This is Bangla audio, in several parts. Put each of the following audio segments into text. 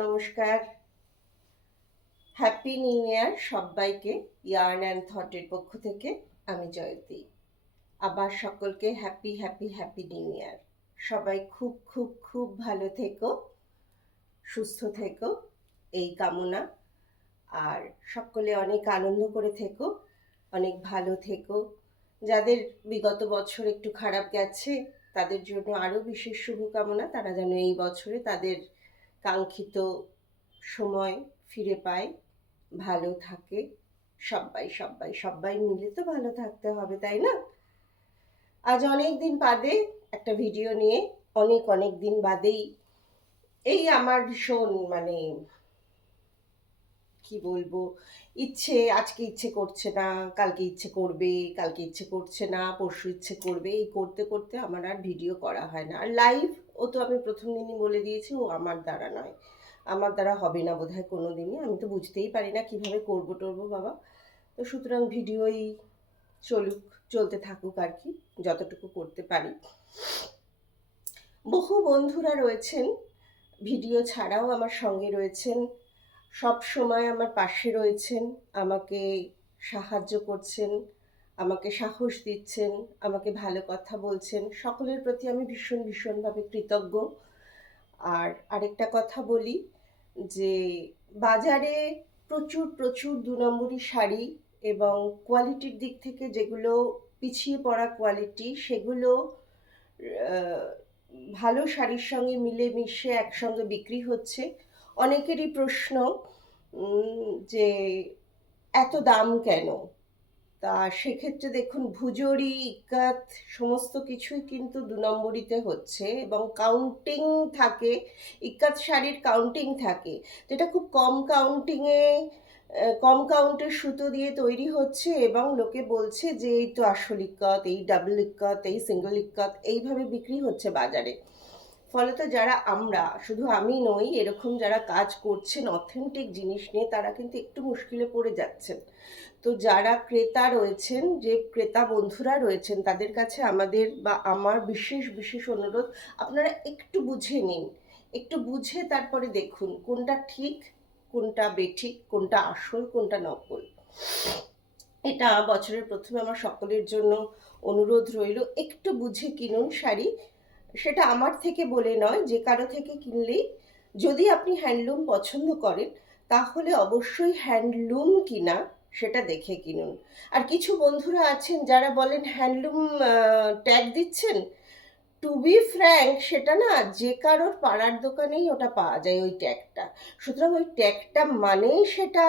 নমস্কার। হ্যাপি নিউ ইয়ার সব্বাইকে। ইয়ার্ন অ্যান্ড থটের পক্ষ থেকে আমি জয়তী। আবার সকলকে happy happy happy new year. সবাই খুব খুব খুব ভালো থেকো, সুস্থ থেকো, এই কামনা। আর সকলে অনেক আনন্দ করে থেকো, অনেক ভালো থেকো। যাদের বিগত বছর একটু খারাপ গেছে তাদের জন্য আরও বিশেষ শুভকামনা। তারা যেন এই বছরে তাদের কাঙ্ক্ষিত সময় ফিরে পায়, ভালো থাকে। সব্বাই সব্বাই সব্বাই মিলে তো ভালো থাকতে হবে, তাই না? আজ অনেক দিন বাদে একটা ভিডিও নিয়ে, অনেক অনেক দিন বাদেই এই আমার ভীষণ কি বলবো, আজকে ইচ্ছে করছে না, কালকে ইচ্ছে করবে, কালকে ইচ্ছে করছে না, পরশু ইচ্ছে করবে, এই করতে করতে আমার আর ভিডিও করা হয় না। আর লাইভ ও তো আমি প্রথম দিনই বলে দিয়েছি, ও আমার দ্বারা নয়, আমার দ্বারা হবে না বোধহয় কোনো দিনই। আমি তো বুঝতেই পারি না কিভাবে করবো টরবো বাবা। তো সুতরাং ভিডিওই চলুক, চলতে থাকুক আর কি, যতটুকু করতে পারি। বহু বন্ধুরা রয়েছেন ভিডিও ছাড়াও আমার সঙ্গে রয়েছেন, সব সময় আমার পাশে রয়েছেন, আমাকে সাহায্য করছেন, আমাকে সাহস দিচ্ছেন, আমাকে ভালো কথা বলছেন। সকলের প্রতি আমি ভীষণ ভীষণভাবে কৃতজ্ঞ। আর আরেকটা কথা বলি যে বাজারে প্রচুর প্রচুর ২ নম্বরি শাড়ি এবং কোয়ালিটির দিক থেকে যেগুলো পিছিয়ে পড়া কোয়ালিটি, সেগুলো ভালো শাড়ির সঙ্গে মিলেমিশে একসঙ্গে বিক্রি হচ্ছে। অনেকেরই প্রশ্ন যে এত দাম কেন? তা সেক্ষেত্রে দেখুন, ভুজরি, ইক্কাত সমস্ত কিছুই কিন্তু ২ নম্বরিতে হচ্ছে এবং কাউন্টিং থাকে। ইক্কাত শাড়ির কাউন্টিং থাকে, যেটা খুব কম কাউন্টিংয়ে, কম কাউন্টের সুতো দিয়ে তৈরি হচ্ছে এবং লোকে বলছে যে এই তো আসল ইক্কাত, এই ডাবল ইক্কাত, এই সিঙ্গল ইক্কাত, এইভাবে বিক্রি হচ্ছে বাজারে। ফলত যারা, আমরা শুধু আমি নই, এরকম যারা কাজ করছেন অথেন্টিক জিনিস নিয়ে, তারা কিন্তু একটু মুশকিলে পড়ে যাচ্ছেন। তো যারা ক্রেতা রয়েছেন, যে ক্রেতা বন্ধুরা রয়েছেন, তাদের কাছে আমাদের বা আমার বিশেষ বিশেষ অনুরোধ, আপনারা একটু বুঝে নিন, একটু বুঝে তারপরে দেখুন কোনটা ঠিক, কোনটা বেঠিক, কোনটা আসল, কোনটা নকল। এটা বছরের প্রথমে আমার সকলের জন্য অনুরোধ রইল, একটু বুঝে কিনুন শাড়ি। সেটা আমার থেকে বলে নয়, যে কারো থেকে কিনলেই, যদি আপনি হ্যান্ডলুম পছন্দ করেন তাহলে অবশ্যই হ্যান্ডলুম কিনা সেটা দেখে কিনুন। আর কিছু বন্ধুরা আছেন যারা বলেন হ্যান্ডলুম ট্যাগ দিচ্ছেন। টু বি ফ্র্যাঙ্ক, সেটা না যে কারোর পাড়ার দোকানেই ওটা পাওয়া যায় ওই ট্যাগটা। সুতরাং ওই ট্যাগটা মানেই সেটা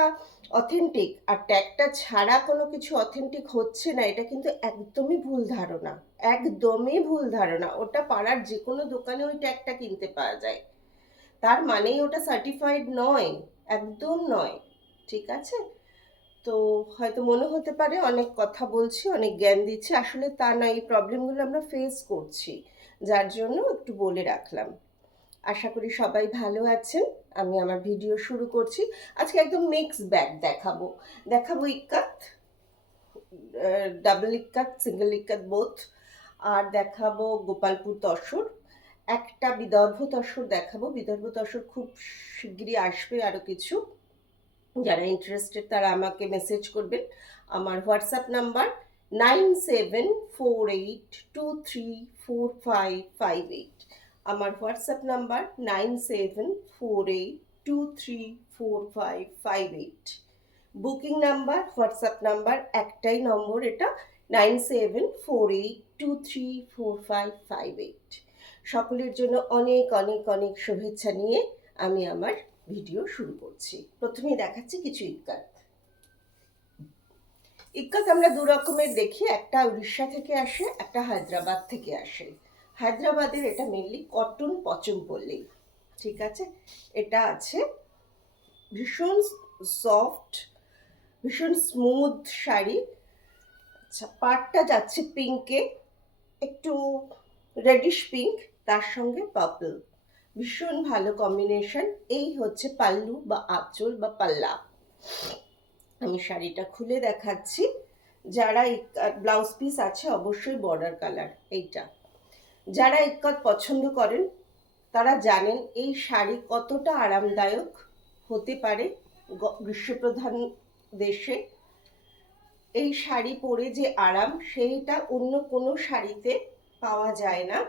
অথেন্টিক, আর ট্যাগটা ছাড়া কোনো কিছু অথেন্টিক হচ্ছে না, এটা কিন্তু একদমই ভুল ধারণা। একদমই ভুল ধারণা। ওটা পাড়ার যে কোনো দোকানে ওই ট্যাগটা কিনতে পাওয়া যায়, তার মানেই ওটা সার্টিফাইড নয়, একদম নয়। ঠিক আছে? তো হয়তো মনে হতে পারে অনেক কথা বলছি, অনেক জ্ঞান দিচ্ছি, আসলে তা না। এই প্রবলেমগুলো আমরা ফেস করছি, যার জন্য একটু বলে রাখলাম। আশা করি সবাই ভালো আছেন। আমি আমার ভিডিও শুরু করছি। আজকে একদম মিক্স ব্যাগ দেখাবো। দেখাবো ikat, double ikat, single ikat both. আর দেখাবো গোপালপুর তসর, একটা বিদর্ভ তসর দেখাবো। বিদর্ভ তসর খুব শিগগিরই আসবে আরও কিছু। যারা ইন্টারেস্টেড তারা আমাকে মেসেজ করবেন। আমার হোয়াটসঅ্যাপ নাম্বার 9748234558। আমার WhatsApp number 9748234558। Booking number, WhatsApp number একটাই নম্বর, এটা 9748234558। সকলের জন্য অনেক অনেক অনেক শুভেচ্ছা নিয়ে আমি আমার ভিডিও শুরু করছি। প্রথমেই দেখাচ্ছি কিছু ইক্কাত। ইক্কাত আমরা ২ রকমের দেখি, একটা উড়িষ্যা থেকে আসে, একটা হায়দ্রাবাদ থেকে আসে। হায়দ্রাবাদের এটা মেনলি কটন পচমপল্লি। ঠিক আছে? এটা আছে ভীষণ সফট, ভীষণ স্মুথ শাড়ি। আচ্ছা, পাড়টা যাচ্ছে পিঙ্কে, একটু রেডিশ পিঙ্ক, তার সঙ্গে পার্পল, ভীষণ ভালো কম্বিনেশন। এই হচ্ছে পাল্লু বা আঁচল বা পাল্লা। আমি শাড়িটা খুলে দেখাচ্ছি। যারা ব্লাউজ পিস আছে অবশ্যই বর্ডার কালার এইটা। যারা ইক্কাত পছন্দ করেন তারা জানেন এই শাড়ি কতটা আরামদায়ক হতে পারে গ্রীষ্মপ্রধান দেশে। এই শাড়ি পরে যে আরাম, সেইটা অন্য কোনো শাড়িতে পাওয়া যায় না।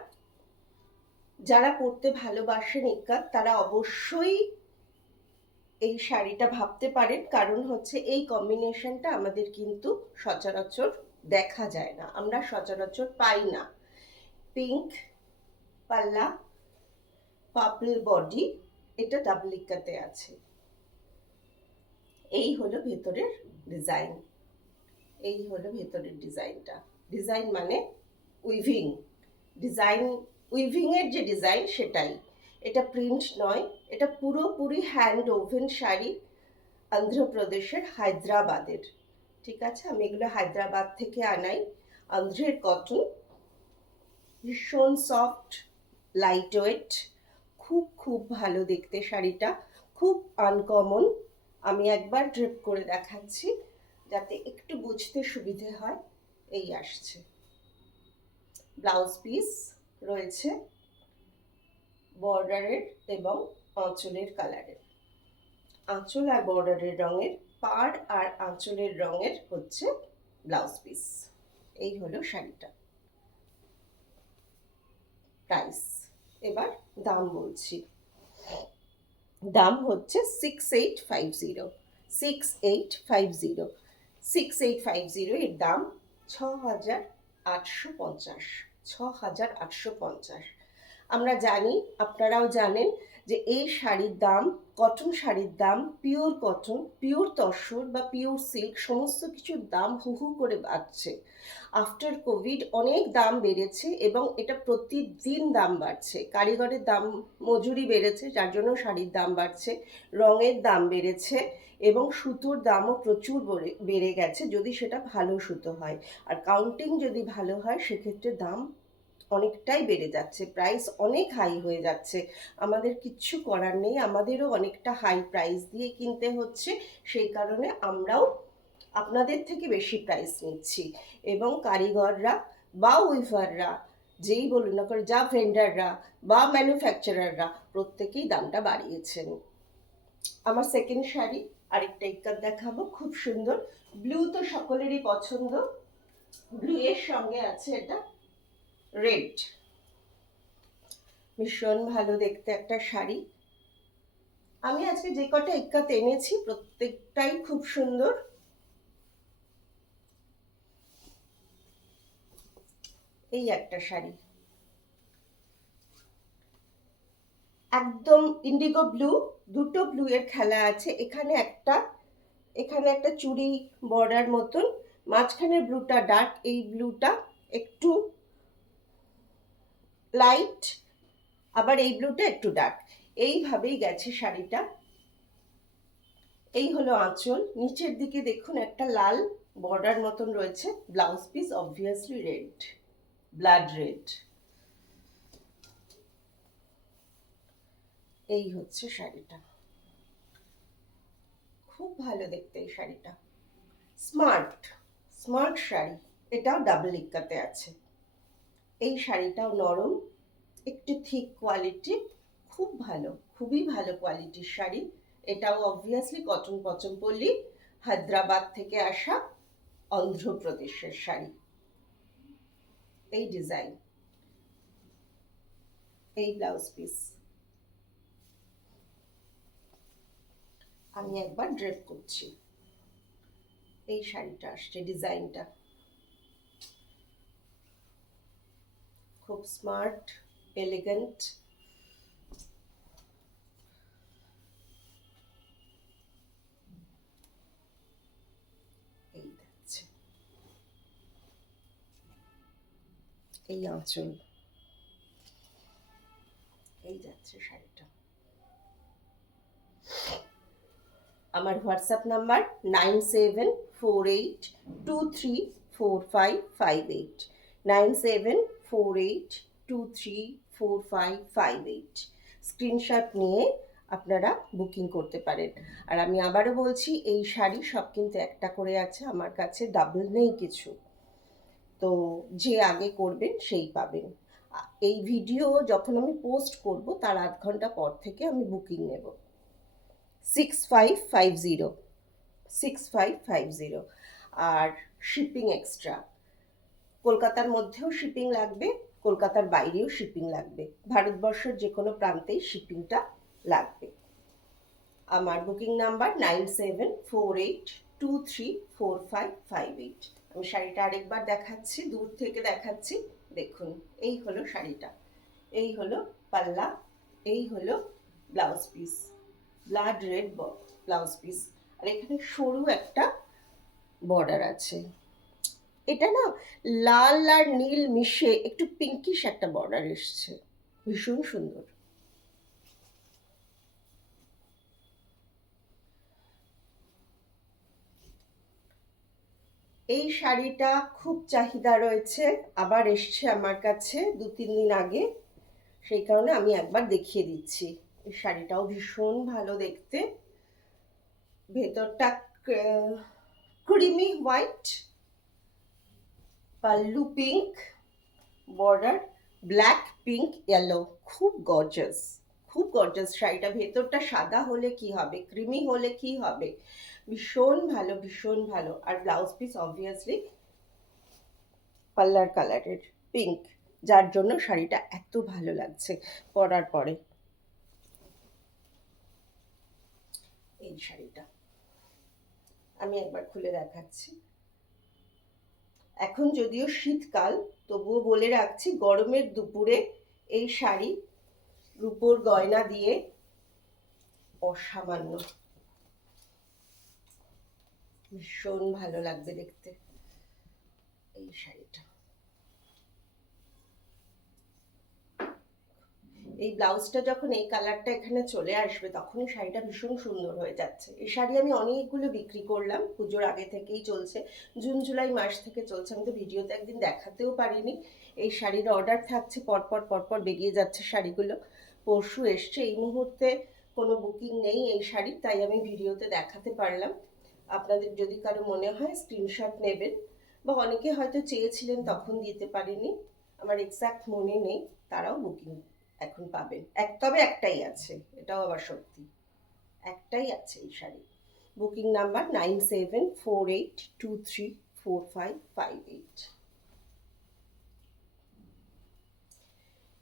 যারা পরতে ভালোবাসেন ইক্কাত, তারা অবশ্যই এই শাড়িটা ভাবতে পারেন, কারণ হচ্ছে এই কম্বিনেশনটা আমাদের কিন্তু সচরাচর দেখা যায় না, আমরা সচরাচর পাই না। পিঙ্ক পাল্লা, পার্পল বডি, এটা ডাবল ইক্কাতে আছে। এই হলো ভেতরের ডিজাইন, এই হলো ভেতরের ডিজাইনটা। ডিজাইন মানে উইভিং ডিজাইন, উইভিং এর যে ডিজাইন সেটাই। এটা প্রিন্ট নয়, এটা পুরোপুরি হ্যান্ড ওভেন শাড়ি, অন্ধ্রপ্রদেশের হায়দ্রাবাদের। ঠিক আছে, আমি এগুলো হায়দ্রাবাদ থেকে আনাই। অন্ধ্রের কটন, ভীষণ সফট, লাইট ওয়েট, খুব খুব ভালো দেখতে শাড়িটা, খুব আনকমন। আমি একবার ড্রেপ করে দেখাচ্ছি যাতে একটু বুঝতে সুবিধে হয়। এই আসছে, ব্লাউজ পিস রয়েছে বর্ডারের এবং আঁচলের কালারের। আঁচল আর বর্ডারের রঙের, পাড় আর আঁচলের রঙের হচ্ছে ব্লাউজ পিস। এই হলো শাড়িটা। প্রাইস, এবার দাম বলছি। দাম হচ্ছে 6850, 6850, 6850 এর দাম 6850, 6850। আমরা জানি, আপনারাও জানেন যে এই শাড়ির দাম, কটন শাড়ির দাম, পিওর কটন, পিওর তসর বা পিওর সিল্ক, সমস্ত কিছুর দাম হু হু করে বাড়ছে। আফটার কোভিড অনেক দাম বেড়েছে এবং এটা প্রতিদিন দাম বাড়ছে। কারিগরের দাম, মজুরি বেড়েছে, যার জন্য শাড়ির দাম বাড়ছে। রঙের দাম বেড়েছে এবং সুতোর দামও প্রচুর বেড়ে গেছে, যদি সেটা ভালো সুতো হয়। আর কাউন্টিং যদি ভালো হয় সেক্ষেত্রে দাম অনেকটাই বেড়ে যাচ্ছে, প্রাইস অনেক হাই হয়ে যাচ্ছে। আমাদের কিচ্ছু করার নেই, আমাদেরও অনেকটা হাই প্রাইস দিয়ে কিনতে হচ্ছে। সেই কারণে আমরাও আপনাদের থেকে বেশি প্রাইস নিচ্ছি। এবং কারিগররা বা উইভাররা, যেই বলুন না করে, যা ভেন্ডাররা বা ম্যানুফ্যাকচারাররা, প্রত্যেকেই দামটা বাড়িয়েছেন। আমার সেকেন্ড শাড়ি, আরেকটা ইক্কাত দেখাবো, খুব সুন্দর। ব্লু তো সকলেরই পছন্দ, ব্লু এর সঙ্গে আছে এটা রেড, ভীষণ ভালো দেখতে একটা শাড়ি। আমি আজকে যে কটা ইক্কাত এনেছি প্রত্যেকটাই খুব সুন্দর। এই একটা শাড়ি, একদম ইন্ডিগো ব্লু, দুটো ব্লু এর খেলা আছে। এখানে একটা চুড়ি বর্ডার মতন, মাঝখানের ব্লুটা ডার্ক, এই ব্লুটা একটু লাইট, আবার এই ব্লুটা একটু ডার্ক, এইভাবেই গেছে শাড়িটা। এই হলো আঁচল, নিচের দিকে দেখুন একটা লাল বর্ডার মতন রয়েছে। Blouse piece obviously red, blood red. এই হচ্ছে শাড়িটা, খুব ভালো দেখতে এই শাড়িটা। স্মার্ট স্মার্ট শাড়ি, এটাও ডাবল ইক্কাতে আছে। এই শাড়িটাও নরম, একটু থিক কোয়ালিটি, খুব ভালো, খুবই ভালো কোয়ালিটির শাড়ি। এটাও অবভিয়াসলি কটন পচমপল্লী, হায়দ্রাবাদ থেকে আসা, অন্ধ্রপ্রদেশের শাড়ি। এই ডিজাইন, এই ব্লাউজ পিস। আমি একবার ড্রেপ করছি। এই শাড়িটা আসছে, ডিজাইনটা খুব স্মার্ট, এলিগেন্ট। এই যাচ্ছে, এই আঁচল, এই যাচ্ছে শাড়িটা। আমার হোয়াটসঅ্যাপ নাম্বার 9748234558, 9748234558। স্ক্রিনশট নিয়ে আপনারা বুকিং করতে পারেন। আর আমি আবারও বলছি, এই শাড়ি সব কিন্তু একটা করে আছে আমার কাছে, ডাবল নেই কিছু। তো যে আগে করবেন সেই পাবেন। এই ভিডিও যখন আমি পোস্ট করব তার আধ ঘন্টা পর থেকে আমি বুকিং নেব। 6550, 6550। আর শিপিং এক্সট্রা। কলকাতার মধ্যেও শিপিং লাগবে, কলকাতার বাইরেও শিপিং লাগবে, ভারতবর্ষের যে কোনো প্রান্তেই শিপিংটা লাগবে। আমার বুকিং নাম্বার 9748234558। আমি শাড়িটা আরেকবার দেখাচ্ছি, দূর থেকে দেখাচ্ছি। দেখুন, এই হলো শাড়িটা, এই হলো পাল্লা, এই হলো blouse piece, blood red blouse piece, আর এখানে সরু একটা বর্ডার আছে। এটা না লাল আর নীল মিশে একটু পিঙ্কিশ একটা বর্ডার এসছে, ভীষণ সুন্দর। এই শাড়িটা খুব চাহিদা রয়েছে, আবার এসছে আমার কাছে 2-3 দিন আগে, সেই কারণে আমি একবার দেখিয়ে দিচ্ছি। এই শাড়িটাও ভীষণ ভালো দেখতে। ভেতরটা creamy white, pallu pink, border black pink yellow. খুব গর্জাস, খুব গর্জাস শাড়িটা। ভেতরটা সাদা হলে কি হবে, ক্রিমি হলে কি হবে, ভীষণ ভালো, ভীষণ ভালো। আর ব্লাউজ পিস অবভিয়াসলি পাল্লার কালারের পিঙ্ক, যার জন্য শাড়িটা এত ভালো লাগছে পরার পরে। এই শাড়িটা আমি একবার খুলে দেখাচ্ছি। এখন যদিও শীতকাল, তবুও বলে রাখছি, গরমের দুপুরে এই শাড়ি রূপোর গয়না দিয়ে অসামান্য, ভীষণ ভালো লাগবে দেখতে এই শাড়িটা। এই ব্লাউজটা যখন এই কালারটা এখানে চলে আসবে তখনই শাড়িটা ভীষণ সুন্দর হয়ে যাচ্ছে। এই শাড়ি আমি অনেকগুলো বিক্রি করলাম, পুজোর আগে থেকেই চলছে, জুন জুলাই মাস থেকে চলছে। আমি তো ভিডিওতে একদিন দেখাতেও পারিনি। এই শাড়ির অর্ডার থাকছে, পরপর পরপর বেরিয়ে যাচ্ছে শাড়িগুলো। পরশু এসছে, এই মুহূর্তে কোনো বুকিং নেই এই শাড়ি, তাই আমি ভিডিওতে দেখাতে পারলাম। আপনাদের যদি কারো মনে হয় স্ক্রিনশট নেবেন, বা অনেকে হয়তো চেয়েছিলেন তখন দিতে পারিনি, আমার এক্স্যাক্ট মনে নেই, তারাও বুকিং এখন পাবেন। তবে একটাই আছে, এটাও আবার সত্যি, একটাই আছে এই শাড়ি। Booking number 9748234558।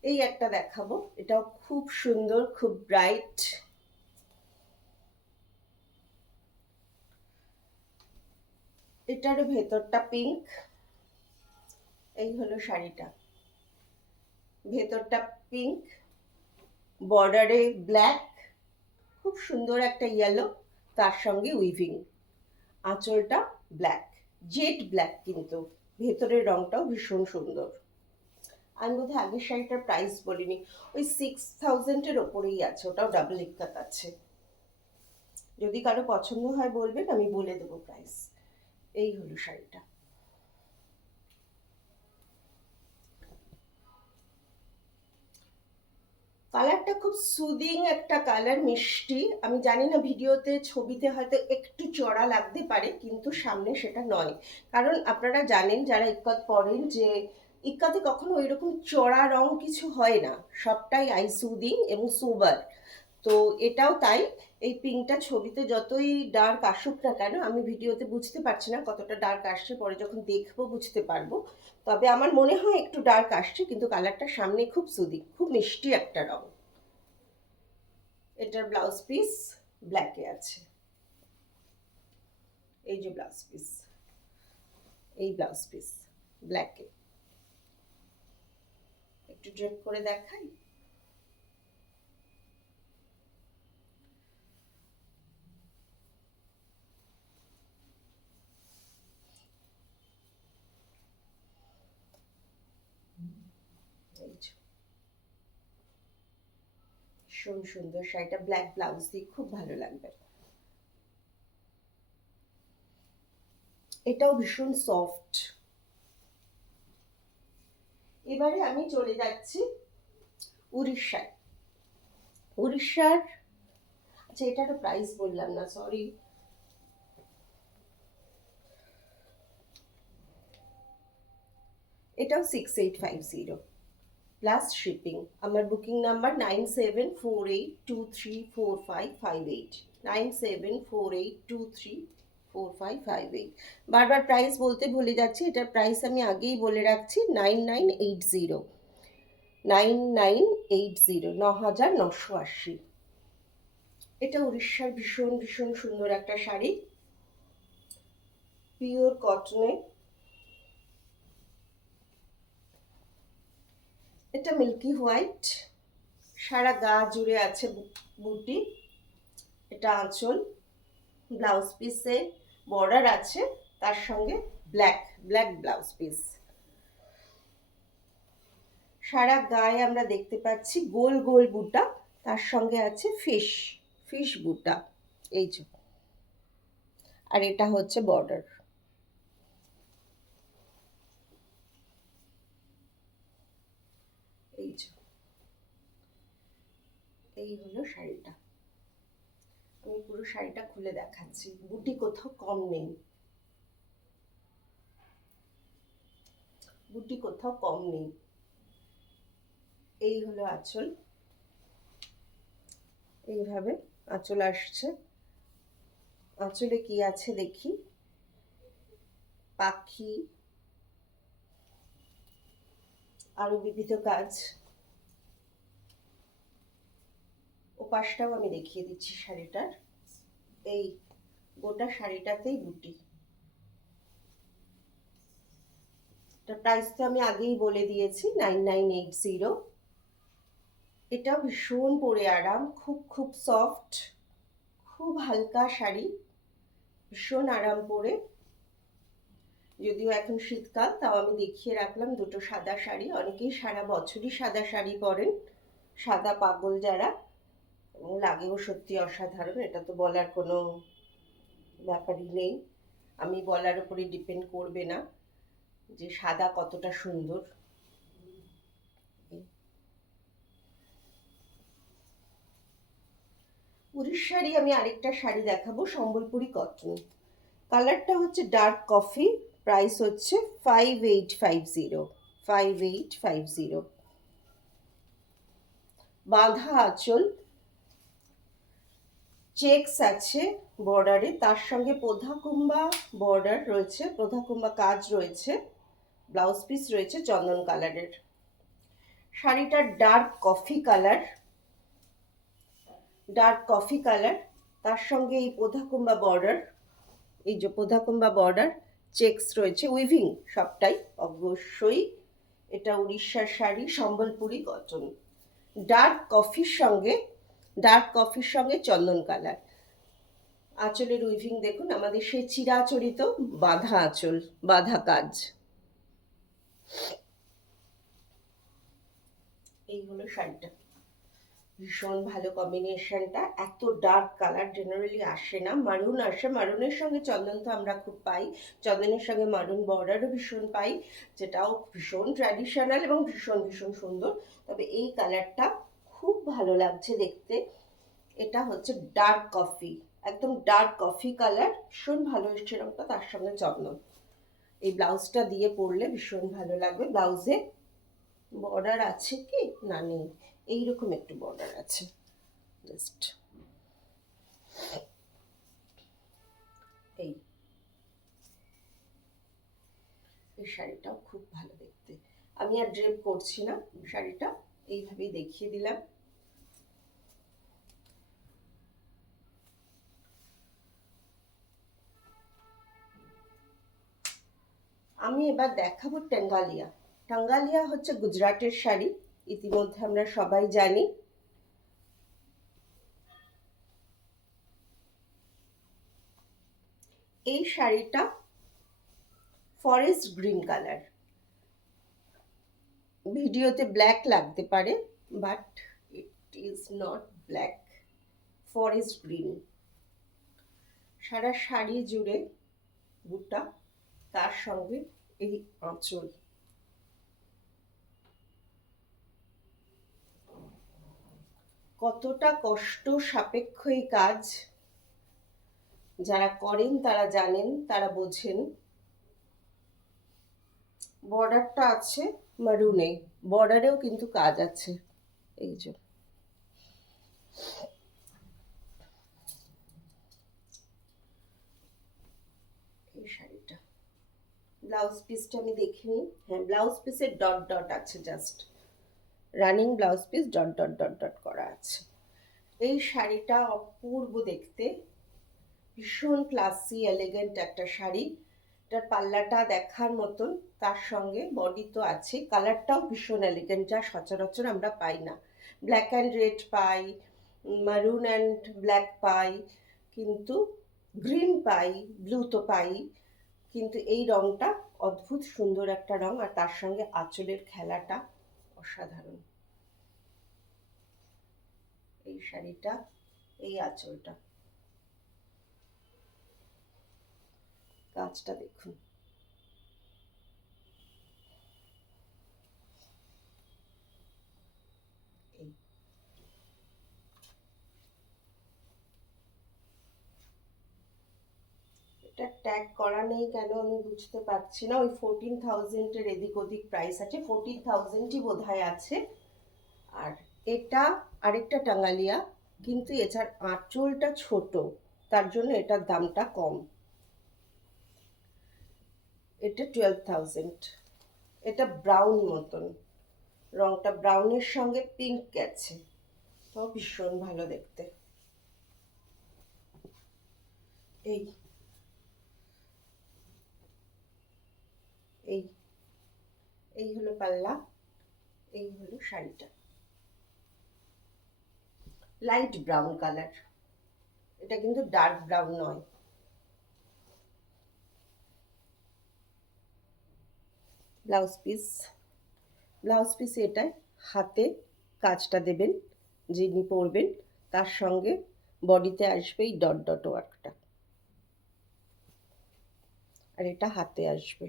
এই একটা দেখাবো, এটাও খুব সুন্দর, খুব ব্রাইট। এটারও ভেতরটা পিঙ্ক। এই হলো শাড়িটা, ভেতরটা পিঙ্ক, বর্ডারে ব্ল্যাক, খুব সুন্দর একটা ইয়েলো, তার সঙ্গে উইভিং। আঁচলটা ব্ল্যাক, জেড ব্ল্যাক, কিন্তু ভেতরের রংটাও ভীষণ সুন্দর। আমি বোধহয় আগের শাড়িটার প্রাইস বলিনি, ওই 6000-এর ওপরেই আছে, ওটাও ডাবল ইক্কাত আছে। যদি কারো পছন্দ হয় বলবেন, আমি বলে দেবো প্রাইস। এই হলো শাড়িটা। কালারটা খুব সুদিং একটা কালার, মিষ্টি। আমি জানি না ভিডিওতে ছবিতে হয়তো একটু চড়া লাগতে পারে, কিন্তু সামনে সেটা নয়। কারণ আপনারা জানেন যারা ইক্কত পরেন যে ইক্কাতে কখনো ওই রকম চড়া রং কিছু হয় না, সবটাই আই সুদিং এবং সোবার। তো এটাও তাই। এই পিঙ্কটা ছবিতে যতই ডার্ক আসুক না কেন, আমি ভিডিওতে বুঝতে পারছি না কতটা ডার্ক আসছে, পরে যখন দেখবো বুঝতে পারবো। তবে আমার মনে হয় একটু ডার্ক আসছে, কিন্তু কালারটা সামনে খুব সুদিং, খুব মিষ্টি একটা রং। এটার ব্লাউজ পিস ব্ল্যাকে আছে, এই যে ব্লাউজ পিস, এই ব্লাউজ পিস ব্ল্যাকে। একটু ড্রেপ করে দেখাই। এই যে ভীষণ সুন্দর শাড়িটা, ব্ল্যাক ব্লাউজ দিয়ে খুব ভালো লাগবে। এটাও ভীষণ সফট। এবারে আমি চলে যাচ্ছি উড়িষ্যায়। উড়িষ্যার, আচ্ছা এটারও প্রাইস বললাম না, সরি। এটাও 6850। Plus shipping. আমার বুকিং নাম্বার 9748234558, 9748234558। বারবার প্রাইস বলতে ভুলে যাচ্ছি, এটার প্রাইস আমি আগেই বলে রাখছি, 9980, 9980, 9980। এটা উড়িষ্যার ভীষণ ভীষণ সুন্দর একটা শাড়ি, পিওর কটনে। এটা মিল্কি হোয়াইট, সারা গা জুড়ে আছে বুটি। এটা আঁচল, ব্লাউজ পিসে বর্ডার আছে, তার সঙ্গে ব্ল্যাক ব্ল্যাক ব্লাউজ পিস। সারা গায়ে আমরা দেখতে পাচ্ছি গোল গোল বুটা, তার সঙ্গে আছে ফিশ ফিশ বুটা, এই যে। আর এটা হচ্ছে বর্ডার। এই যে, এই হলো শাড়িটা। আমি পুরো শাড়িটা খুলে দেখাচ্ছি, বুটি কোথাও কম নেই, বুটি কোথাও কম নেই। এই হলো আঁচল, এইভাবে আঁচল আসছে। আঁচলে কি আছে দেখি, পাখি, আরো বিবিধ কাজ। ওপাশটাও আমি দেখিয়ে দিচ্ছি শাড়িটার। এই গোটা শাড়িটাতেই বুটি। এটা প্রাইস তো আমি আগেই বলে দিয়েছি, 9980। এটা ভীষণ পরে আরাম, খুব খুব সফট, খুব হালকা শাড়ি, ভীষণ আরাম পরে। যদিও এখন শীতকাল, তাও আমি দেখিয়ে রাখলাম দুটো সাদা শাড়ি। অনেকেই সারা বছরই সাদা শাড়ি পরেন, সাদা পাগল যারা, এবং লাগেও সত্যি অসাধারণ, এটা তো বলার কোনো ব্যাপারই নেই। আমি বলার উপরে ডিপেন্ড করবে না যে সাদা কতটা সুন্দর। উড়িষ্যারই আমি আরেকটা শাড়ি দেখাবো, সম্বলপুরি কটন। কালারটা হচ্ছে ডার্ক কফি, প্রাইস হচ্ছে 5850, 5850। বাঁধা আঁচল, চেকস আছে বর্ডারে, তার সঙ্গে পোধাকুম্বা বর্ডার রয়েছে, পোধাকুম্বা কাজ রয়েছে, ব্লাউজ পিস রয়েছে চন্দন কালারের। শাড়িটার dark coffee colour, dark coffee colour, তার সঙ্গে এই পোধাকুম্বা বর্ডার, এই যে পোধাকুম্বা বর্ডার, চেকস রয়েছে, উইভিং সবটাই অবশ্যই। এটা উড়িষ্যার শাড়ি, সম্বলপুরি কটন। ডার্ক কফির সঙ্গে, ডার্ক কফির সঙ্গে চন্দন কালার। আঁচলের উইভিং দেখুন, আমাদের সেই চিরাচরিত বাঁধা আঁচল, বাঁধা কাজ। এই হলো শাড়িটা, ভীষণ ভালো কম্বিনেশনটা। এত ডার্ক কালার জেনারেলি আসে না, মারুন আসে, মারুনের সঙ্গে চন্দন তো আমরা খুব পাই, চন্দনের সঙ্গে মারুন বর্ডারও ভীষণ পাই, যেটাও ভীষণ ট্র্যাডিশনাল এবং ভীষণ ভীষণ সুন্দর। তবে এই কালারটা খুব ভালো লাগছে দেখতে। এটা হচ্ছে ডার্ক কফি, একদম ডার্ক কফি কালার, ভীষণ ভালো এসছে রঙটা, তার সঙ্গে চন্দন। এই ব্লাউজটা দিয়ে পরলে ভীষণ ভালো লাগবে। ব্লাউজে বর্ডার আছে কি না, নেই, এইরকম একটু বর্ডার আছে জাস্ট। এই এই শাড়িটাও খুব ভালো দেখতে। আমি আর ড্রেপ করছি না, শাড়িটা এইভাবেই দেখিয়ে দিলাম। আমি এবার দেখাবো টাঙ্গালিয়া। টাঙ্গালিয়া হচ্ছে গুজরাটের শাড়ি, ইতিমধ্যে আমরা সবাই জানি। এই শাড়িটা ফরেস্ট গ্রিন কালার, ভিডিওতে ব্ল্যাক লাগতে পারে, but it is not black, forest green. সারা শাড়ি জুড়ে বুটা, তার সঙ্গে এই আঁচল। কতটা কষ্ট সাপেক্ষ এই কাজ, যারা করেন তারা জানেন, তারা বোঝেন। বর্ডারটা আছে মারুনে, বর্ডারেও কিন্তু কাজ আছে, এই যে। এই শাড়িটা ব্লাউজ পিসটা আমি দেখিনি। হ্যাঁ, ব্লাউজ পিসের ডট ডট আছে, just running blouse piece dot dot dot dot করা আছে। এই শাড়িটা অপূর্ব দেখতে, ভীষণ ক্লাসি এলিগেন্ট একটা শাড়ি। এটার পাল্লাটা দেখার মতন, তার সঙ্গে বডি তো আছে, কালারটাও ভীষণ এলিগেন্ট, যা সচরাচর আমরা পাই না। ব্ল্যাক অ্যান্ড রেড পাই, মারুন অ্যান্ড ব্ল্যাক পাই, কিন্তু গ্রিন পাই, ব্লু তো পাই, কিন্তু এই রঙটা অদ্ভুত সুন্দর একটা রঙ, আর তার সঙ্গে আঁচলের খেলাটা অসাধারণ। এই শাড়িটা, এই আঁচলটা, কাজটা দেখুন। এই এটা ট্যাগ করা নেই কেন আমি বুঝতে পারছি না। ওই 14,000-এর এদিক ওদিক প্রাইস আছে, 14,000-ই বোধহয় আছে। আর এটা আরেকটা টাঙ্গালিয়া, কিন্তু এটার আঁচলটা ছোট, তার জন্য এটার দামটা কম। এটা 12,000। এটা ব্রাউন মতন, রংটা ব্রাউনের সঙ্গে পিঙ্ক গেছে, তো ভীষণ ভালো দেখতে। এই এই এই হলো পাল্লা, এই হলো শাড়িটা, লাইট ব্রাউন কালার, এটা কিন্তু ডার্ক ব্রাউন নয়। ব্লাউজ পিস, ব্লাউজ পিসে এটা হাতে কাজটা দেবেন, যিনি পরবেন তার সঙ্গে বডিতে আসবে এই ডট ডট ওয়ার্কটা, আর এটা হাতে আসবে।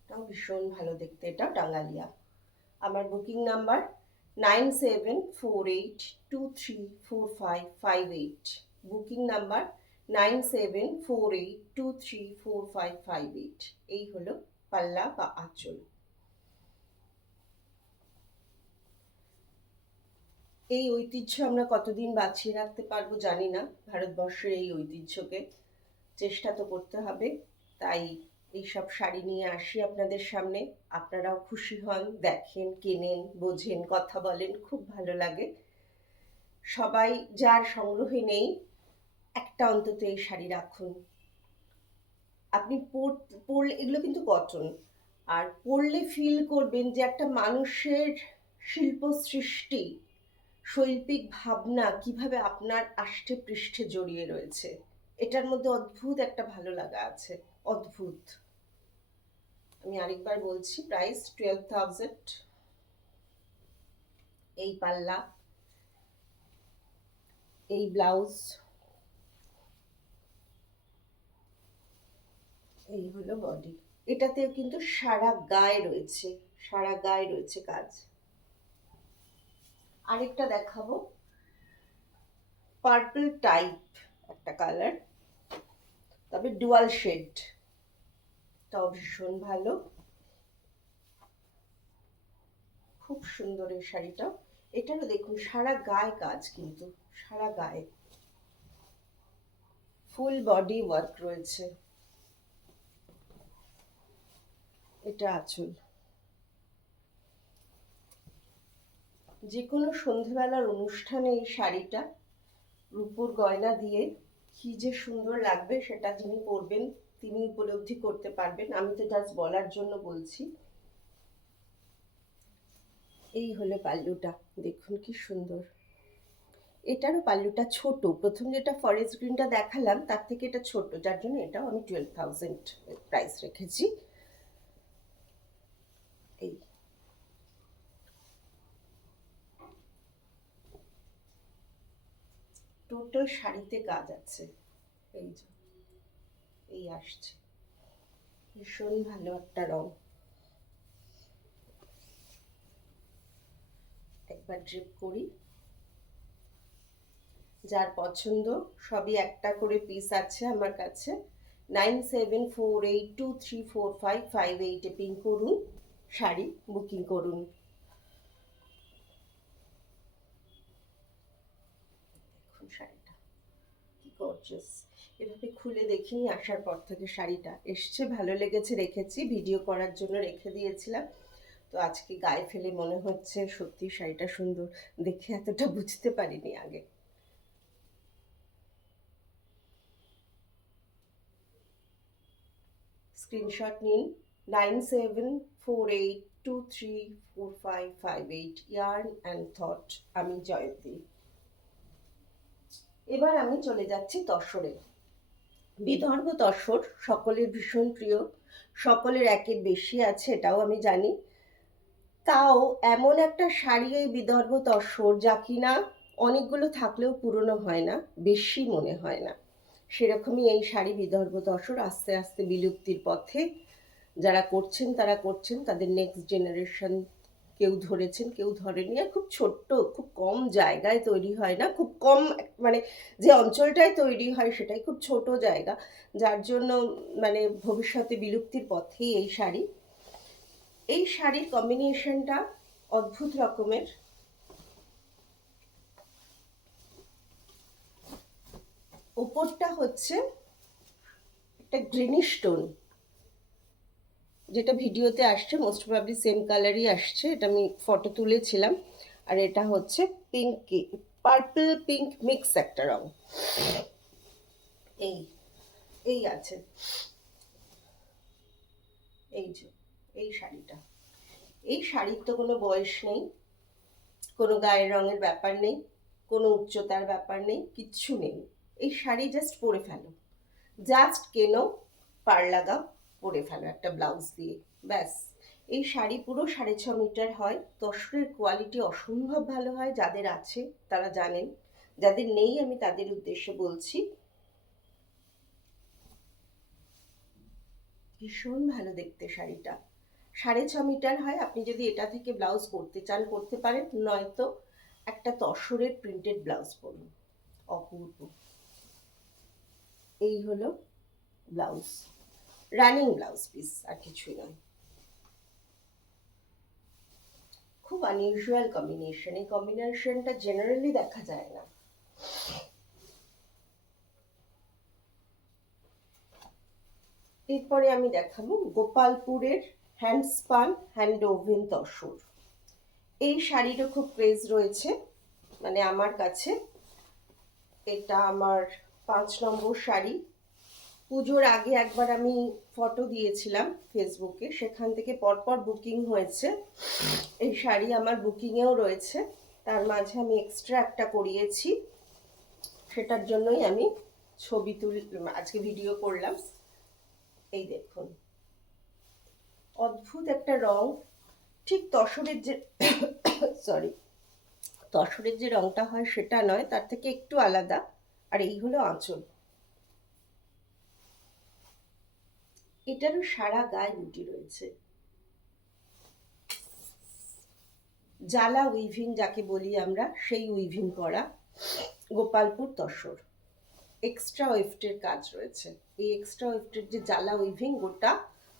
এটাও ভীষণ ভালো দেখতে, এটা টাঙ্গালিয়া। আমার বুকিং নাম্বার 9748234558, বুকিং নাম্বার 9748234558। এই হলো পাল্লা বা আঁচল। এই ঐতিহ্য আমরা কতদিন বাঁচিয়ে রাখতে পারবো জানি না, ভারতবর্ষের এই ঐতিহ্যকে চেষ্টা তো করতে হবে। তাই এইসব শাড়ি নিয়ে আসি আপনাদের সামনে, আপনারাও খুশি হন, দেখেন, কেনেন, বোঝেন, কথা বলেন, খুব ভালো লাগে। সবাই যার সংগ্রহে নেই, একটা অন্তত এই শাড়ি রাখুন। আপনি পরলে, এগুলো কিন্তু কটন, আর পরলে ফিল করবেন যে একটা মানুষের শিল্প সৃষ্টি, শৈল্পিক ভাবনা কিভাবে আপনার আষ্টে পৃষ্ঠে জড়িয়ে রয়েছে। এটার মধ্যে অদ্ভুত একটা ভালো লাগা আছে, অদ্ভুত। আমি আরেকবার বলছি, প্রাইস 12,000। এই পাল্লা, এই ব্লাউজ, এই হলো বডি। এটাতেও কিন্তু সারা গায়ে রয়েছে, সারা গায়ে রয়েছে কাজ। আরেকটা দেখাবো, পার্পল টাইপ একটা কালার, তবে ডুয়াল শেড, তাও ভীষণ ভালো, খুব সুন্দর এই শাড়িটা। এটারও দেখুন সারা গায়ে কাজ, কিন্তু সারা গায়ে ফুল বডি ওয়ার্ক রয়েছে। এটা আঁচল। যে কোনো সন্ধেবেলার অনুষ্ঠানে এই শাড়িটা রূপোর গয়না দিয়ে কি যে সুন্দর লাগবে, সেটা যিনি পরবেন তিনি উপলব্ধি করতে পারবেন, আমি তো জাস্ট বলার জন্য বলছি। এই হলো পাল্লুটা, দেখুন কি সুন্দর। এটারও পাল্লুটা ছোট, প্রথম যেটা ফরেস্ট গ্রিনটা দেখালাম তার থেকে এটা ছোট, যার জন্য এটাও আমি 12,000 প্রাইস রেখেছি। এই টোটাল শাড়িতে কাজ আছে, এই যে এই আসছে, ভীষণ ভালো একটা রং। একবার ড্রিপ করি, যার পছন্দ, সবই একটা করে পিস আছে আমার কাছে, 9748234558 পিং করুন, শাড়ি বুকিং করুন। দেখুন শাড়িটা কি গর্জিয়াস, এভাবে খুলে দেখিনি আসার পর থেকে। শাড়িটা এসছে, ভালো লেগেছে, রেখেছি, ভিডিও করার জন্য রেখে দিয়েছিলাম। তো আজকে গায়ে ফেলে মনে হচ্ছে সত্যি শাড়িটা সুন্দর, দেখে এতটা বুঝতে পারিনি আগে। স্ক্রিনশট নিন 9748234558 ইয়ার্ন অ্যান্ড থট। আমি জয়ন্তী। এবার আমি চলে যাচ্ছি তসরে। বিদর্ভ তসর সকলের ভীষণ প্রিয়, সকলের একের বেশি আছে এটাও আমি জানি। তাও এমন একটা শাড়ি এই বিদর্ভ তসর যা কিনা অনেকগুলো থাকলেও পুরনো হয় না, বেশি মনে হয় না। সেরকমই এই শাড়ি বিদর্ভ তসর আস্তে আস্তে বিলুপ্তির পথে। যারা করছেন তারা করছেন, তাদের নেক্সট জেনারেশন কেউ ধরেছেন কেউ ধরেনি। আর খুব ছোট্ট, খুব কম জায়গায় তৈরি হয় না, খুব কম, মানে যে অঞ্চলটায় তৈরি হয় সেটাই খুব ছোট জায়গা, যার জন্য মানে ভবিষ্যতে বিলুপ্তির পথেই এই শাড়ি। এই শাড়ির কম্বিনেশনটা অদ্ভুত রকমের। ওপরটা হচ্ছে একটা গ্রিনিশ টোন, যেটা ভিডিওতে আসছে মোস্ট প্রবাবলি সেম কালারই আসছে, এটা আমি ফটো তুলেছিলাম। আর এটা হচ্ছে পিঙ্ক, পার্পল পিঙ্ক মিক্স একটা রং। এই এই আছে, এই যে এই শাড়িটা, এই শাড়ির তো কোনো বয়স নেই, কোনো গায়ের রঙের ব্যাপার নেই, কোনো উচ্চতার ব্যাপার নেই, কিচ্ছু নেই। এই শাড়ি জাস্ট পরে ফেলো, জাস্ট কেনো, পার লাগাও, পরে ফেলো একটা ব্লাউজ দিয়ে, ব্যাস। এই শাড়ি পুরো 6.5 মিটার হয়। তসরের কোয়ালিটি অসম্ভব ভালো হয়, যাদের আছে তারা জানেন, যাদের নেই আমি তাদের উদ্দেশ্যে বলছি। ভীষণ ভালো দেখতে শাড়িটা, 6.5 মিটার হয়। আপনি যদি এটা থেকে ব্লাউজ করতে চান করতে পারেন, নয়তো একটা তসরের প্রিন্টেড ব্লাউজ পরুন, অপূর্ব। এই হলো ব্লাউজ, রানিং ব্লাউজ পিস, আর কিছুই নয়। খুব আনইউজুয়াল কম্বিনেশন, এই কম্বিনেশনটা জেনারেলি দেখা যায় না। এরপরে আমি দেখাবো গোপালপুরের হ্যান্ডস্পান হ্যান্ড ওভেন তসর। এই শাড়িটা খুব ক্রেজ রয়েছে, মানে আমার কাছে এটা আমার 5 নম্বর শাড়ি। পুজোর আগে একবার আমি ফটো দিয়েছিলাম ফেসবুকে, সেখান থেকে পরপর বুকিং হয়েছে। এই শাড়ি আমার বুকিংয়েও রয়েছে, তার মাঝে আমি এক্সট্রা একটা করিয়েছি, সেটার জন্যই আমি ছবি আজকে ভিডিও করলাম। এই দেখুন, অদ্ভুত একটা রং, ঠিক তসরের যে সরি তসরের যে রংটা হয় সেটা নয়, তার থেকে একটু আলাদা। আর এই হলো আঁচল, এটারও সারা গায়ে বুটি রয়েছে, জালা উইভিং যাকে বলি আমরা, সেই উইভিং করা গোপালপুর তসর। এক্সট্রা ওয়েফটের কাজ রয়েছে, এই এক্সট্রা ওয়েফটের যে জালা উইভিং গোটা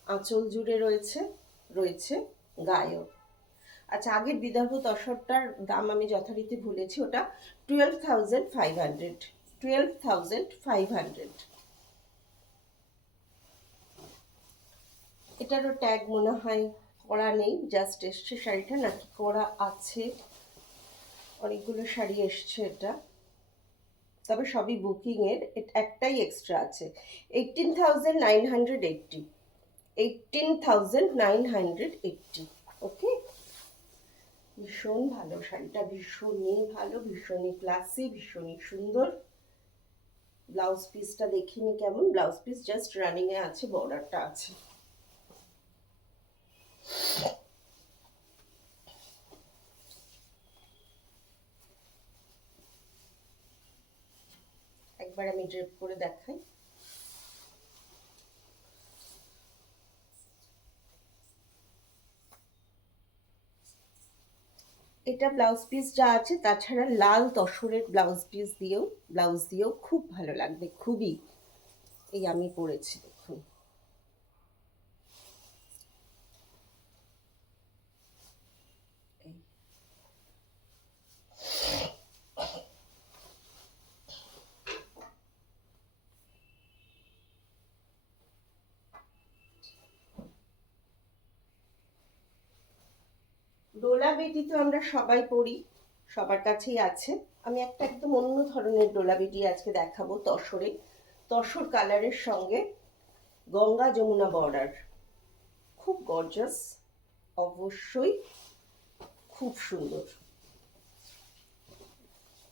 আঁচল জুড়ে রয়েছে, রয়েছে গায়েও। আচ্ছা, আগের বিদর্ভ তসরটার দাম আমি যথারীতি ভুলেছি, ওটা 12,500, 12,500। এটারও ট্যাগ মনে হয় করা নেই, জাস্ট এসছে শাড়িটা, নাকি করা আছে, অনেকগুলো শাড়ি এসছে এটা, তবে সবই বুকিংয়ের, একটাই এক্সট্রা আছে। 18,980, 18,980। ওকে, ভীষণ ভালো শাড়িটা, ভীষণই ভালো, ভীষণই ক্লাসি, ভীষণই সুন্দর। ব্লাউজ পিসটা দেখিনি কেমন, ব্লাউজ পিস জাস্ট রানিংয়ে আছে, বর্ডারটা আছে। একবার আমি ড্রেপ করে দেখাই। এটা ব্লাউজ পিস যা আছে, তাছাড়া লাল তসরের ব্লাউজ দিয়েও খুব ভালো লাগবে, খুবই। এই আমি পরেছি দেখুন। ডোলা বেটি তো আমরা সবাই পরি, সবার কাছেই আছে। আমি একটা একদম অন্য ধরনের ডোলা বেটি আজকে দেখাবো, তসরে, তসর কালারের সঙ্গে গঙ্গা যমুনা বর্ডার, খুব গর্জাস, অবশ্যই খুব সুন্দর।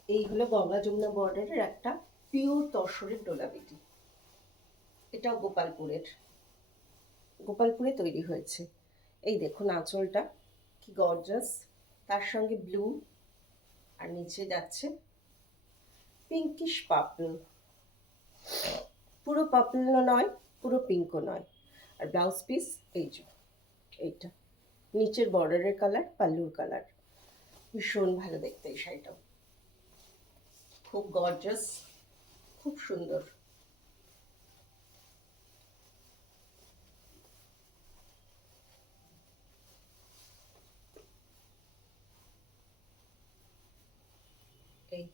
এই হলো গঙ্গা যমুনা বর্ডারের একটা পিওর তসরের ডোলা বেটি। এটাও গোপালপুরে তৈরি হয়েছে। এই দেখুন আঁচলটা কি গর্জাস, তার সঙ্গে ব্লু, আর নিচে যাচ্ছে পিঙ্কিশ পার্পল, পুরো পার্পলও নয়, পুরো পিঙ্কও নয়। আর ব্লাউজ পিস এই যে এইটা, নিচের বর্ডারের কালার, পাল্লুর কালার, ভীষণ ভালো দেখতে এই শাড়িটাও, খুব গর্জাস, খুব সুন্দর। এই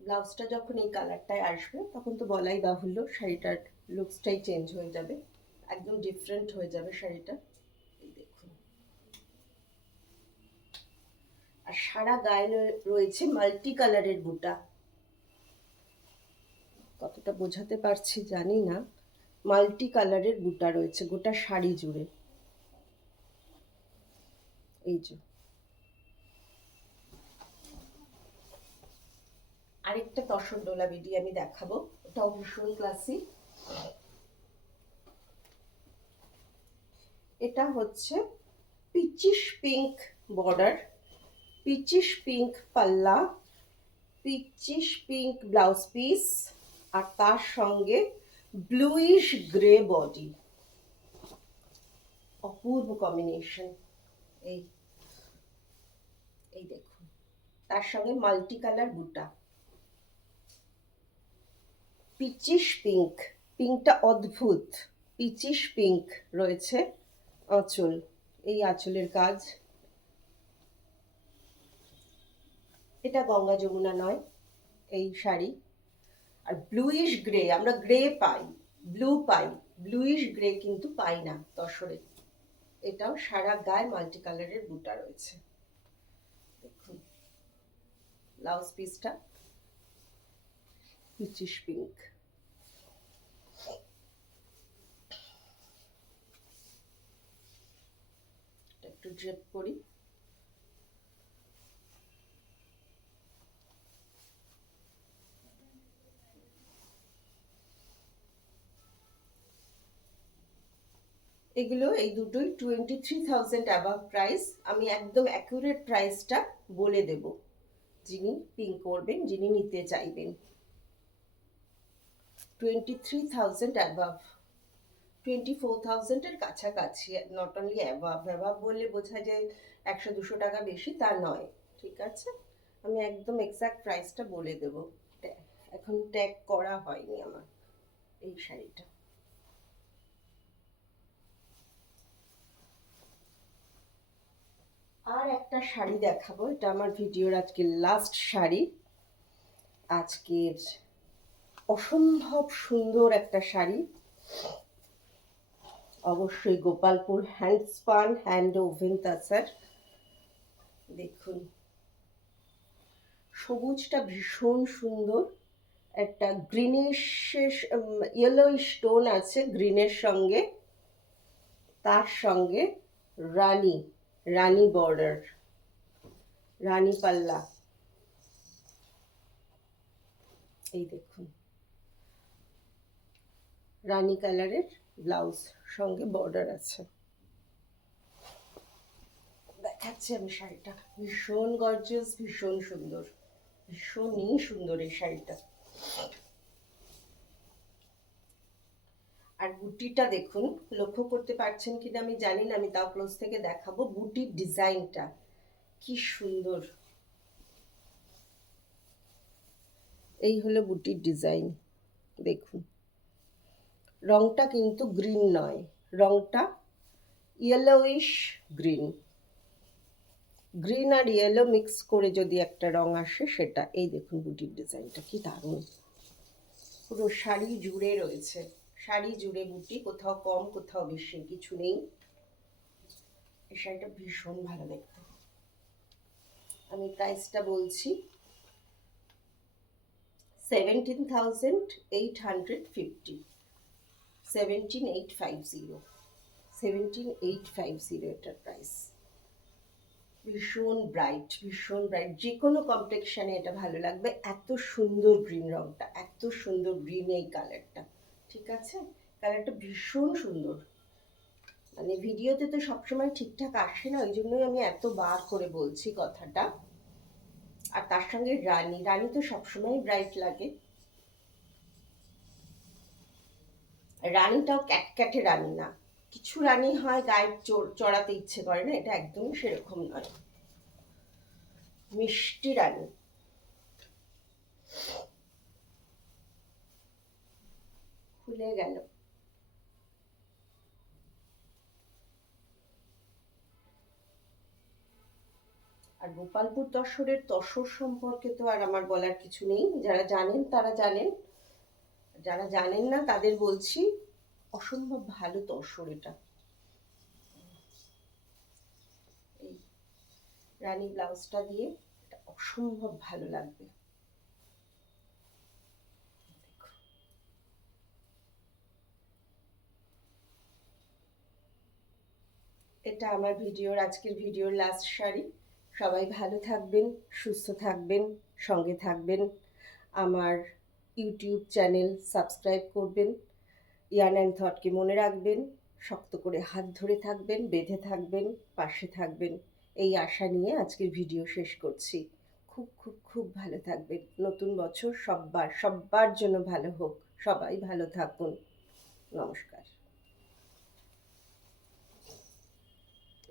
ব্লাউজটা যখন এই কালারটায় আসবে তখন তো বলাই বাহুল্য, শাড়িটার লুকসটাই চেঞ্জ হয়ে যাবে, একদম ডিফারেন্ট হয়ে যাবে শাড়িটা। এই দেখুন, আর সারা গায়ে রয়েছে মাল্টি কালারের বুটা। কতটা বোঝাতে পারছি জানি না, মাল্টি কালারের বুটা রয়েছে গোটা শাড়ি জুড়ে। এই যে আরেকটা তসর ডোলা বেটি আমি দেখাবো, ওটাও ভীষণ ক্লাসি। এটা হচ্ছে পিচিশ পিঙ্ক বর্ডার, পিচিশ পিঙ্ক পাল্লা, পিচিশ পিঙ্ক ব্লাউজ পিস, আর তার সঙ্গে ব্লুইশ গ্রে বডি, অপূর্ব কম্বিনেশন। এই এই দেখুন, তার সঙ্গে মাল্টি কালার বুটা, পিচিশ পিঙ্ক, পিঙ্কটা অদ্ভুত, পিচিশ পিঙ্ক রয়েছে। আঁচল, এই আঁচলের কাজ, এটা গঙ্গা যমুনা নয় এই শাড়ি। আর ব্লুইশ গ্রে, আমরা গ্রে পাই, ব্লু পাই, ব্লুইশ গ্রে কিন্তু পাই না তসরে। এটাও সারা গায়ে মাল্টি কালারের বুটা রয়েছে। দেখুন ব্লাউজ পিসটা পিচিশ পিঙ্ক। একটু ড্রেপ করি। এগুলো এই দুটোই 23,000 অ্যাবাভ প্রাইস। আমি একদম অ্যাকুরেট প্রাইসটা বলে দেব, যিনি পিং করবেন, যিনি নিতে চাইবেন। 23,000 অ্যাবাভ, 24,000-এর কাছাকাছি, নট অনলি অ্যাবাভ। অ্যাবাভ বললে বোঝা যায় 100-200 টাকা বেশি, তা নয়, ঠিক আছে? আমি একদম এক্সাক্ট প্রাইসটা বলে দেব। এখন ট্যাগ করা হয়নি আমার এই শাড়িটা। আর একটা শাড়ি দেখাবো, এটা আমার ভিডিওর আজকে লাস্ট শাড়ি। আজকের অসম্ভব সুন্দর একটা শাড়ি, অবশ্যই গোপালপুর হ্যান্ডস্পান হ্যান্ড ওভেন তাসার। দেখুন সবুজটা ভীষণ সুন্দর, একটা গ্রিনিশ ইয়েলো স্টোন আছে গ্রিনের সঙ্গে, তার সঙ্গে রানী, রানী বর্ডার, রানী পাল্লা। এই দেখুন রানী কালারের ব্লাউজ, সঙ্গে বর্ডার আছে। দেখাচ্ছি আমি শাড়িটা, ভীষণ গর্জিয়াস, ভীষণ সুন্দর, ভীষণই সুন্দর এই শাড়িটা। আর বুটিটা দেখুন, লক্ষ্য করতে পারছেন কিনা আমি জানি না, আমি তাও ক্লোজ থেকে দেখাবো। বুটির ডিজাইনটা কি সুন্দর, এই হলো বুটির ডিজাইন। দেখুন, রংটা কিন্তু গ্রিন নয়, রংটা ইয়েলোইশ গ্রিন। গ্রিন আর ইয়েলো মিক্স করে যদি একটা রং আসে সেটা। এই দেখুন বুটির ডিজাইনটা কি দারুণ, পুরো শাড়ি জুড়ে রয়েছে, শাড়ি জুড়ে বুটি, কোথাও কম কোথাও বেশি কিছু নেই। এই শাড়িটা ভীষণ ভালো দেখতে। আমি প্রাইসটা বলছি 17,850, 17,850, 17,850 এটার প্রাইস। ভীষণ ব্রাইট, ভীষণ ব্রাইট, যে কোনো কমপ্লেক্সানে এটা ভালো লাগবে। এত সুন্দর গ্রিন রংটা, এত সুন্দর গ্রিন এই কালারটা, ঠিক আছে? কালারটা ভীষণ সুন্দর। মানে ভিডিওতে তো সবসময় ঠিকঠাক আসে না, ওই জন্যই আমি এত বার করে বলছি কথাটা। আর তার সঙ্গে রানী, রানী তো সবসময় ব্রাইট লাগে। রানীটাও ক্যাটক্যাটে রানী না, কিছু রানী হয় গায়ে চড়াতে ইচ্ছে করে না, এটা একদমই সেরকম নয়, মিষ্টি রানী। খুলে গেল। আর গোপালপুর তসরের তসর সম্পর্কে তো আর আমার বলার কিছু নেই, যারা জানেন তারা জানেন, যারা জানেন না তাদের বলছি, অসম্ভব ভালো তসর এটা। এই রানী ব্লাউজটা দিয়ে এটা অসম্ভব ভালো লাগবে। এটা আমার আজকের ভিডিওর লাস্ট শাড়ি। সবাই ভালো থাকবেন, সুস্থ থাকবেন, সঙ্গে থাকবেন। আমার ইউটিউব চ্যানেল সাবস্ক্রাইব করবেন। ইয়ার্ন অ্যান্ড থটকে মনে রাখবেন, শক্ত করে হাত ধরে থাকবেন, বেঁধে থাকবেন, পাশে থাকবেন, এই আশা নিয়ে আজকের ভিডিও শেষ করছি। খুব খুব খুব ভালো থাকবেন। নতুন বছর সব্বার জন্য ভালো হোক। সবাই ভালো থাকুন। নমস্কার।